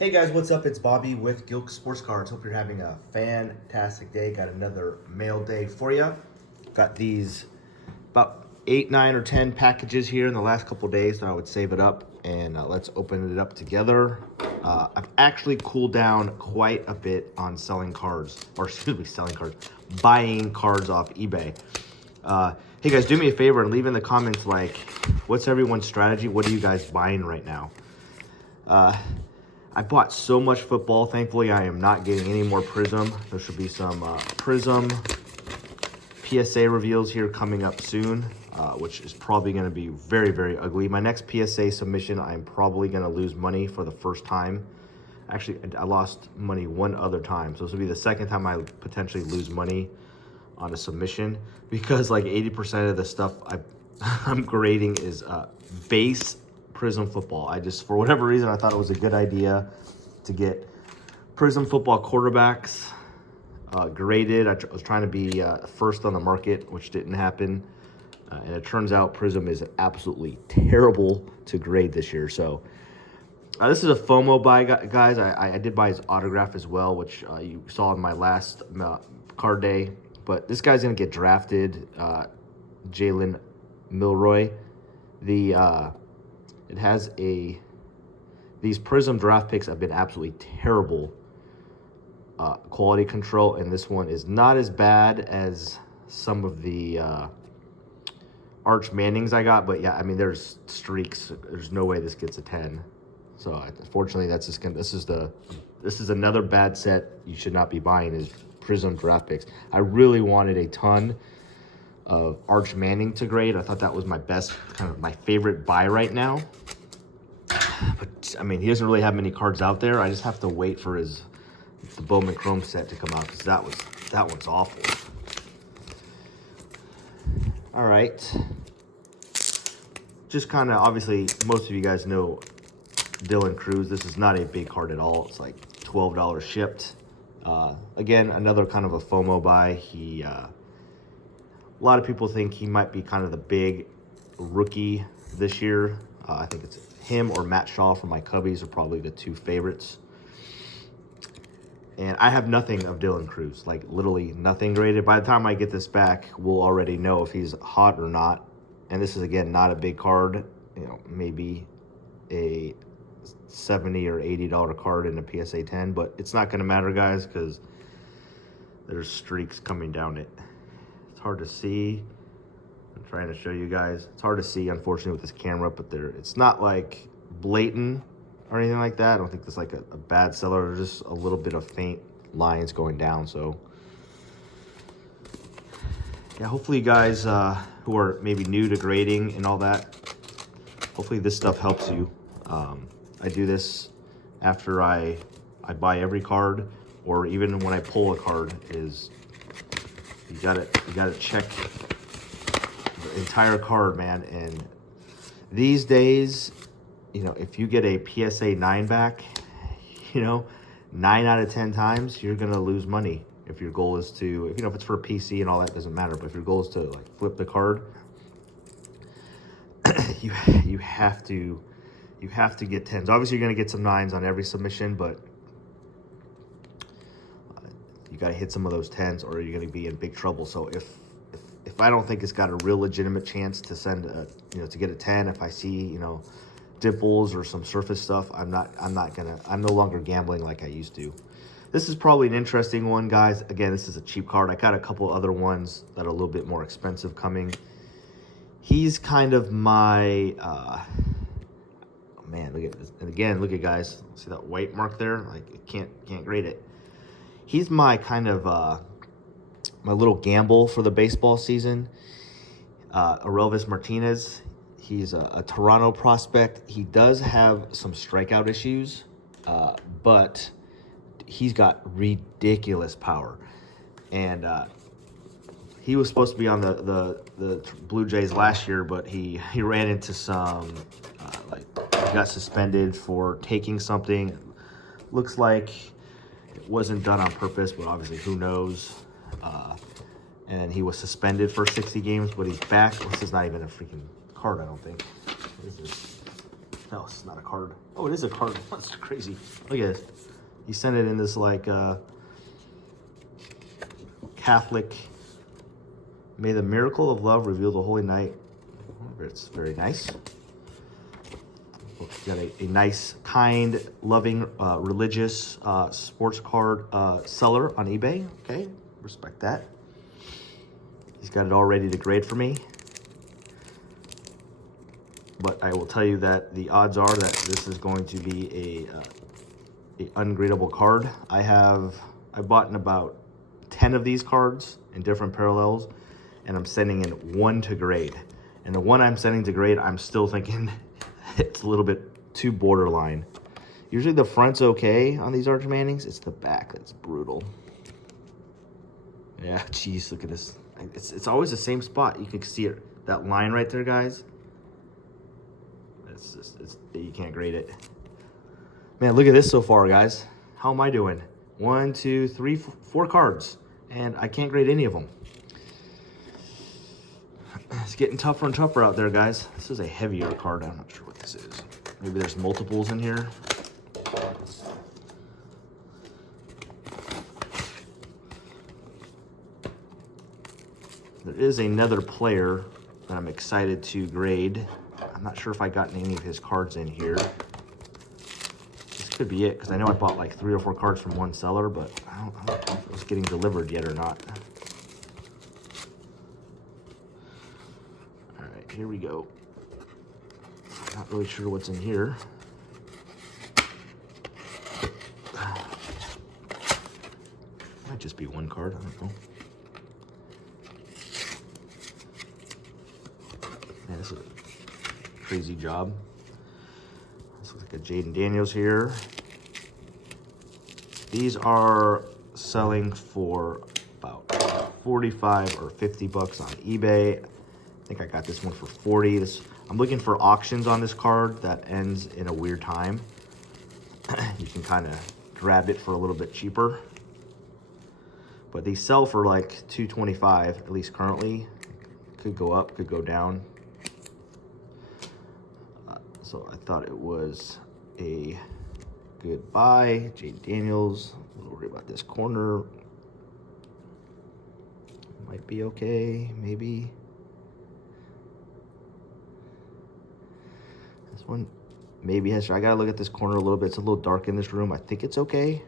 Hey guys, what's up? It's Bobby with Gilk Sports Cards. Hope you're having a fantastic day. Got another mail day for you. Got these about 8, 9, or 10 packages here in the last couple days. So I would save it up and let's open it up together. I've actually cooled down quite a bit on selling cards, or excuse me, selling cards, buying cards off eBay. Hey guys, do me a favor and leave in the comments like, what's everyone's strategy? What are you guys buying right now? I bought so much football. Thankfully, I am not getting any more Prism. There should be some Prism PSA reveals here coming up soon, which is probably going to be very, very ugly. My next PSA submission, I'm probably going to lose money for the first time. Actually, I lost money one other time. So this will be the second time I potentially lose money on a submission, because like 80% of the stuff I'm grading is base Prism football. I just, for whatever reason, I thought it was a good idea to get Prism football quarterbacks graded. I was trying to be first on the market, which didn't happen. And it turns out Prism is absolutely terrible to grade this year. So this is a FOMO buy, guys. I did buy his autograph as well, which you saw in my last card day. But this guy's going to get drafted, Jalen Milroy. It has these Prism draft picks have been absolutely terrible quality control, and this one is not as bad as some of the Arch Mannings I got, but yeah, I mean, there's streaks. There's no way this gets a 10. So unfortunately, that's just gonna, this is another bad set you should not be buying, is Prism draft picks. I really wanted a ton of Arch Manning to grade. I thought that was my best, kind of my favorite buy right now. But I mean, he doesn't really have many cards out there. I just have to wait for the Bowman Chrome set to come out, because that one's awful. All right. Just kind of, obviously, most of you guys know Dylan Cruz. This is not a big card at all. It's like $12 shipped. Again, another kind of a FOMO buy. A lot of people think he might be kind of the big rookie this year. I think it's him or Matt Shaw from my Cubbies are probably the two favorites. And I have nothing of Dylan Cruz, like literally nothing graded. By the time I get this back, we'll already know if he's hot or not. And this is, again, not a big card. You know, maybe a $70 or $80 card in a PSA 10, but it's not going to matter, guys, because there's streaks coming down it. It's hard to see. I'm trying to show you guys. It's hard to see, unfortunately, with this camera, but it's not like blatant or anything like that. I don't think there's like a bad seller. There's just a little bit of faint lines going down. So yeah, hopefully you guys who are maybe new to grading and all that, hopefully this stuff helps you. I do this after I buy every card, or even when I pull a card, is you gotta check the entire card, man. And these days, you know, if you get a PSA 9 back, you know, 9 out of 10 times you're gonna lose money. If your goal is to, you know, if it's for a PC and all that, doesn't matter. But if your goal is to like flip the card, you have to get 10s. Obviously, you're gonna get some 9s on every submission, but you got to hit some of those 10s, or you're going to be in big trouble. So if I don't think it's got a real legitimate chance to send to get a 10, if I see, you know, dimples or some surface stuff, I'm no longer gambling like I used to. This is probably an interesting one, guys. Again, this is a cheap card. I got a couple other ones that are a little bit more expensive coming. He's kind of my oh man, look at this. And again, look at, guys, see that white mark there? Like, it can't grade it. He's my kind of my little gamble for the baseball season. Aurelvis Martinez. He's a Toronto prospect. He does have some strikeout issues, but he's got ridiculous power. And he was supposed to be on the Blue Jays last year, but he ran into some he got suspended for taking something. Looks like it wasn't done on purpose, but obviously who knows. And he was suspended for 60 games, but he's back. This is not even a freaking card, I don't think. What is this? No, it's not a card. Oh, it is a card. That's crazy. Look at it. He sent it in this like Catholic. May the miracle of love reveal the holy night. It's very nice. Got a nice, kind, loving, religious sports card seller on eBay. Okay, respect that. He's got it all ready to grade for me. But I will tell you that the odds are that this is going to be a ungradable card. I bought in about 10 of these cards in different parallels, and I'm sending in one to grade. And the one I'm sending to grade, I'm still thinking it's a little bit too borderline. Usually the front's okay on these Arch Mannings. It's the back that's brutal. Yeah, geez, look at this. It's always the same spot. You can see it, that line right there, guys. You can't grade it. Man, look at this so far, guys. How am I doing? 1, 2, 3, 4 cards, and I can't grade any of them. It's getting tougher and tougher out there, guys. This is a heavier card. I'm not sure what this is. Maybe there's multiples in here. There is another player that I'm excited to grade. I'm not sure if I got any of his cards in here. This could be it, because I know I bought like 3 or 4 cards from one seller, but I don't know if it was getting delivered yet or not. All right, here we go. Not really sure what's in here. Might just be one card, I don't know. Man, this is a crazy job. This looks like a Jaden Daniels here. These are selling for about 45 or 50 bucks on eBay. I think I got this one for 40. I'm looking for auctions on this card that ends in a weird time. You can kind of grab it for a little bit cheaper. But these sell for like $2.25, at least currently. Could go up, could go down. So I thought it was a good buy. Jaden Daniels, a little worried about this corner. Might be okay, maybe. This one maybe has, I gotta look at this corner a little bit. It's a little dark in this room. I think it's okay.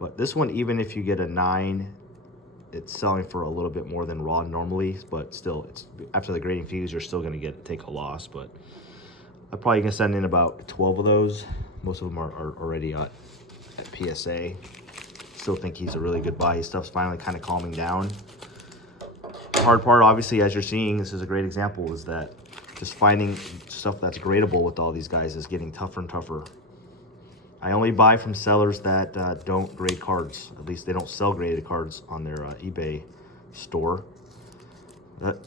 But this one, even if you get a 9, it's selling for a little bit more than raw normally, but still, it's after the grading fees, you're still gonna take a loss. But I'm probably gonna send in about 12 of those. Most of them are already at PSA. Still think he's a really good buy. His stuff's finally kind of calming down. The hard part, obviously, as you're seeing, this is a great example, is that just finding stuff that's gradable with all these guys is getting tougher and tougher. I only buy from sellers that don't grade cards. At least they don't sell graded cards on their eBay store. That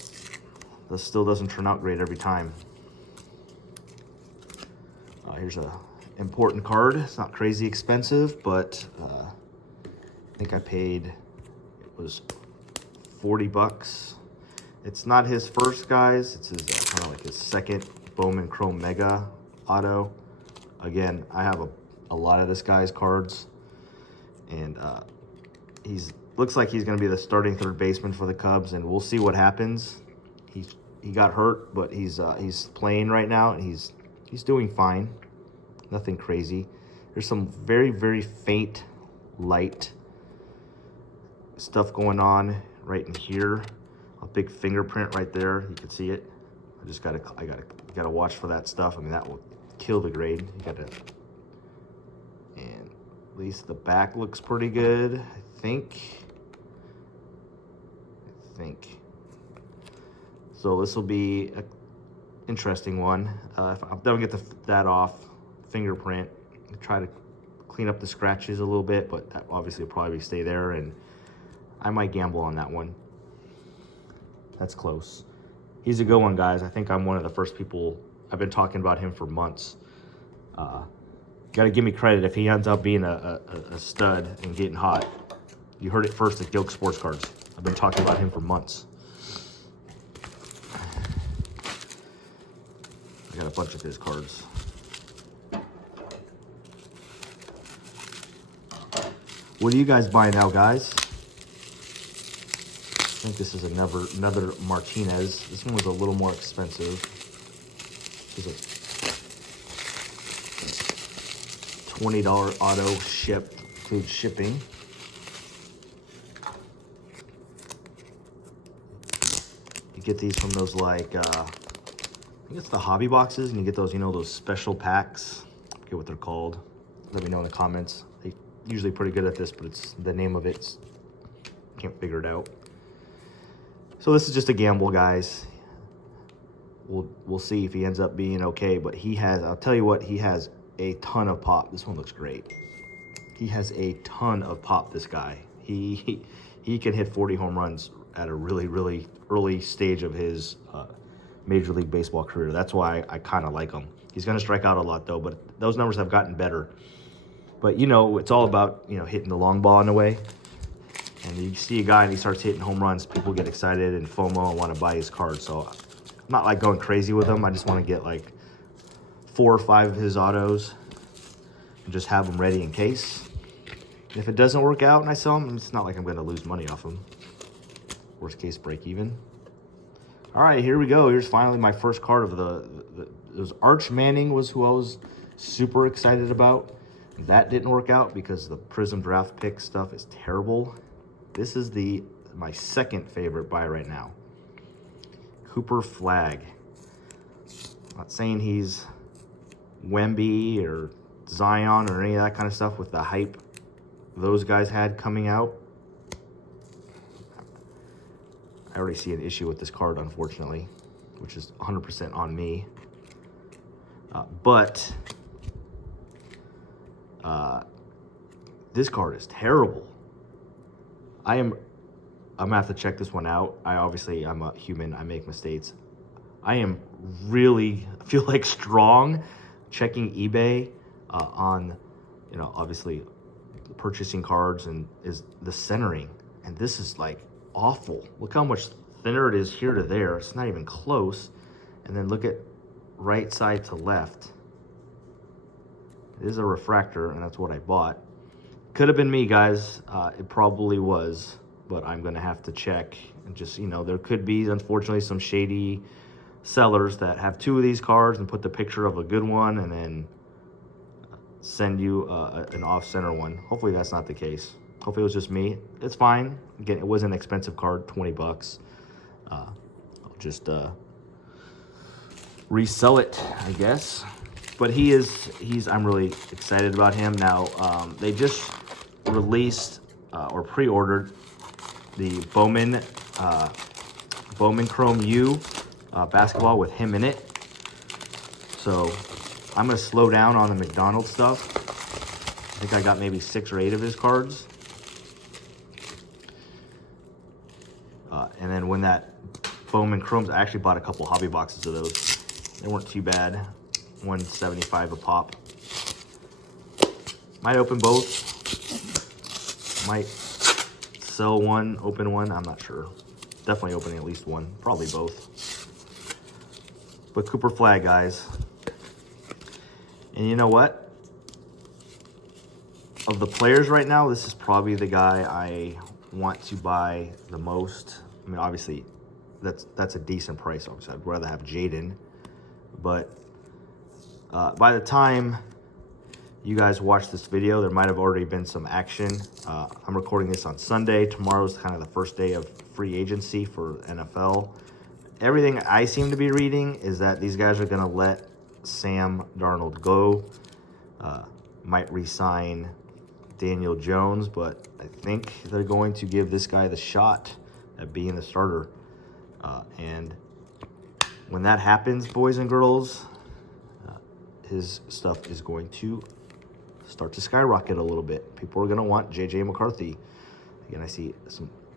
still doesn't turn out great every time. Here's a important card. It's not crazy expensive, but I think I paid, it was 40 bucks. It's not his first, guys. It's his kind of like his second Bowman Chrome Mega auto. Again, I have a lot of this guy's cards, and looks like he's going to be the starting third baseman for the Cubs, and we'll see what happens. He got hurt, but he's playing right now, and he's doing fine. Nothing crazy. There's some very, very faint light stuff going on right in here. A big fingerprint right there. You can see it. I gotta watch for that stuff. I mean, that will kill the grade. You gotta. And at least the back looks pretty good, I think. So this will be an interesting one. If I don't get that off fingerprint, try to clean up the scratches a little bit, but that obviously will probably stay there, and I might gamble on that one. That's close. He's a good one, guys. I think I'm one of the first people. I've been talking about him for months. Got to give me credit if he ends up being a stud and getting hot. You heard it first at Gilk Sports Cards. I've been talking about him for months. I got a bunch of his cards. What are you guys buying now, guys? I think this is another Martinez. This one was a little more expensive. This is a $20 auto ship, includes shipping. You get these from those like, I think it's the hobby boxes, and you get those, you know, those special packs. I forget what they're called. Let me know in the comments. They're usually pretty good at this, but it's the name of it. Can't figure it out. So this is just a gamble, guys. We'll see if he ends up being okay, but he has, I'll tell you what, he has a ton of pop. This one looks great. He has a ton of pop, this guy. He can hit 40 home runs at a really, really early stage of his Major League Baseball career. That's why I kind of like him. He's going to strike out a lot, though, but those numbers have gotten better. But, you know, it's all about, you know, hitting the long ball in a way. And you see a guy and he starts hitting home runs, people get excited and FOMO and want to buy his card. So I'm not like going crazy with him. I just want to get like 4 or 5 of his autos and just have them ready in case. And if it doesn't work out and I sell him, it's not like I'm going to lose money off him. Worst case, break even. All right, here we go. Here's finally my first card of it was Arch Manning was who I was super excited about. That didn't work out because the Prism draft pick stuff is terrible. This is my second favorite buy right now. Cooper Flagg. I'm not saying he's Wemby or Zion or any of that kind of stuff with the hype those guys had coming out. I already see an issue with this card, unfortunately, which is 100% on me. But this card is terrible. I'm gonna have to check this one out. I'm a human, I make mistakes. I am really, I feel like strong checking eBay on, you know, obviously purchasing cards and is the centering. And this is like awful. Look how much thinner it is here to there. It's not even close. And then look at right side to left. It is a refractor, and that's what I bought. Could have been me, guys. It probably was, but I'm going to have to check. And just, you know, there could be, unfortunately, some shady sellers that have 2 of these cards and put the picture of a good one and then send you an off-center one. Hopefully that's not the case. Hopefully it was just me. It's fine. Again, it was an expensive card, 20 bucks. I'll just resell it, I guess. But I'm really excited about him. Now, they just released or pre-ordered the Bowman Chrome U basketball with him in it. So I'm gonna slow down on the McDonald's stuff. I think I got maybe 6 or 8 of his cards. And then when that Bowman Chromes, I actually bought a couple hobby boxes of those. They weren't too bad. $175 a pop. Might open both. Might sell one, open one. I'm not sure. Definitely opening at least one. Probably both. But Cooper Flagg, guys. And you know what? Of the players right now, this is probably the guy I want to buy the most. I mean, obviously, that's a decent price. Obviously, I'd rather have Jaden. But by the time you guys watch this video, there might have already been some action. I'm recording this on Sunday. Tomorrow's kind of the first day of free agency for NFL. Everything I seem to be reading is that these guys are going to let Sam Darnold go. Might re-sign Daniel Jones, but I think they're going to give this guy the shot at being the starter. And when that happens, boys and girls, his stuff is going to start to skyrocket a little bit. People are going to want J.J. McCarthy. Again,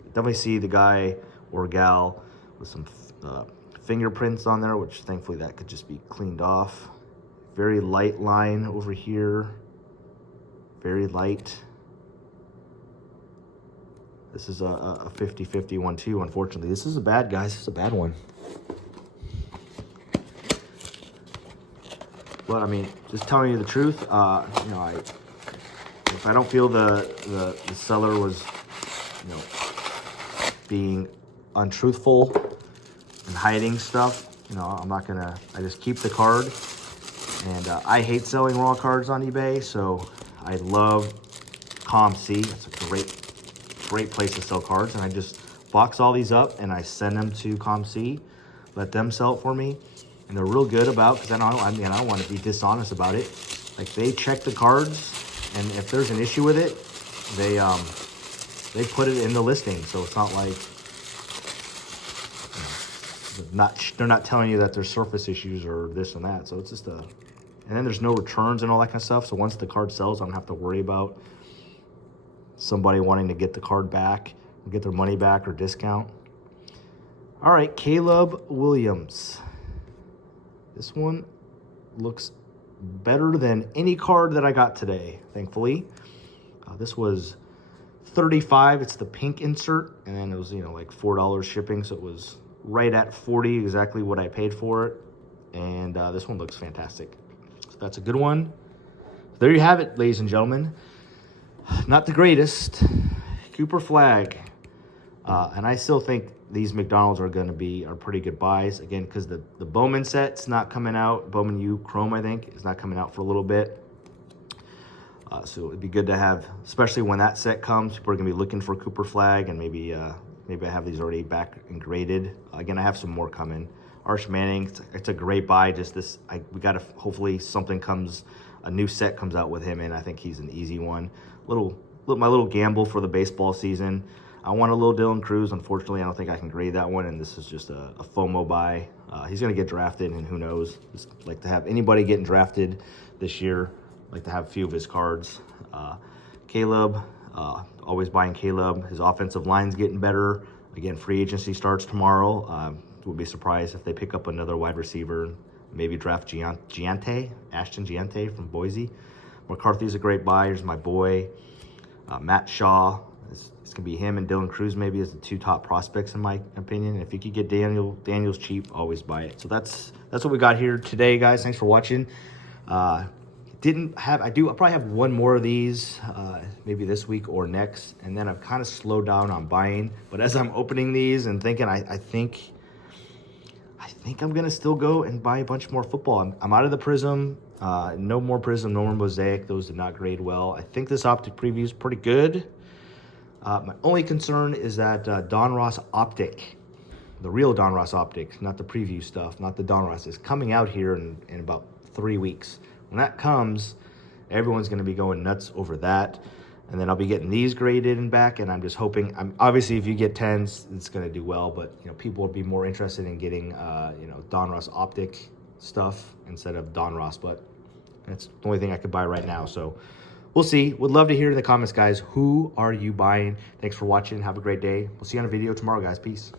definitely see the guy or gal with some fingerprints on there, which thankfully that could just be cleaned off. Very light line over here. Very light. This is a 50-50 1-2, unfortunately. This is a bad, guys. This is a bad one. But I mean, just telling you the truth. You know, if I don't feel the seller was, you know, being untruthful and hiding stuff, you know, I'm not gonna. I just keep the card. And I hate selling raw cards on eBay, so I love COMC. It's a great place to sell cards. And I just box all these up and I send them to COMC, let them sell it for me. And they're real good about, because I don't want to be dishonest about it. Like, they check the cards, and if there's an issue with it, they put it in the listing. So it's not like, you know, they're not telling you that there's surface issues or this and that. So it's just and then there's no returns and all that kind of stuff. So once the card sells, I don't have to worry about somebody wanting to get the card back, or get their money back or discount. All right, Caleb Williams. This one looks better than any card that I got today, thankfully. This was $35. It's the pink insert, and then it was, you know, like $4 shipping, so it was right at $40, exactly what I paid for it. And this one looks fantastic. So that's a good one. There you have it, ladies and gentlemen. Not the greatest. Cooper Flag. And I still think these McDonald's are pretty good buys. Again, because the Bowman set's not coming out. Bowman U Chrome, I think, is not coming out for a little bit. So it'd be good to have, especially when that set comes, people are going to be looking for Cooper Flag, and maybe I have these already back and graded. Again, I have some more coming. Arch Manning, it's a great buy. Just this, we got to, hopefully a new set comes out with him, and I think he's an easy one. My little gamble for the baseball season. I want a little Dylan Cruz. Unfortunately, I don't think I can grade that one, and this is just a FOMO buy. He's going to get drafted, and who knows. Just like to have anybody getting drafted this year. Like to have a few of his cards. Caleb, always buying Caleb. His offensive line's getting better. Again, free agency starts tomorrow. Would be surprised if they pick up another wide receiver. Maybe draft Ashton Giante from Boise. McCarthy's a great buy. Here's my boy. Matt Shaw. It's going to be him and Dylan Cruz maybe as the two top prospects in my opinion. If you could get Daniel's cheap, always buy it. So that's what we got here today, guys. Thanks for watching. I'll probably have one more of these maybe this week or next, and then I've kind of slowed down on buying. But as I'm opening these and thinking, I think I'm going to still go and buy a bunch more football. I'm out of the Prism. No more Prism, no more Mosaic. Those did not grade well. I think this Optic preview is pretty good. My only concern is that Donruss Optic, the real Donruss Optic, not the preview stuff, not the Donruss, is coming out here in about 3 weeks. When that comes, everyone's going to be going nuts over that. And then I'll be getting these graded and back, and I'm just hoping, obviously if you get 10s, it's going to do well, but you know, people will be more interested in getting Donruss Optic stuff instead of Donruss, but that's the only thing I could buy right now. So we'll see. Would love to hear in the comments, guys, who are you buying? Thanks for watching. Have a great day. We'll see you on a video tomorrow, guys. Peace.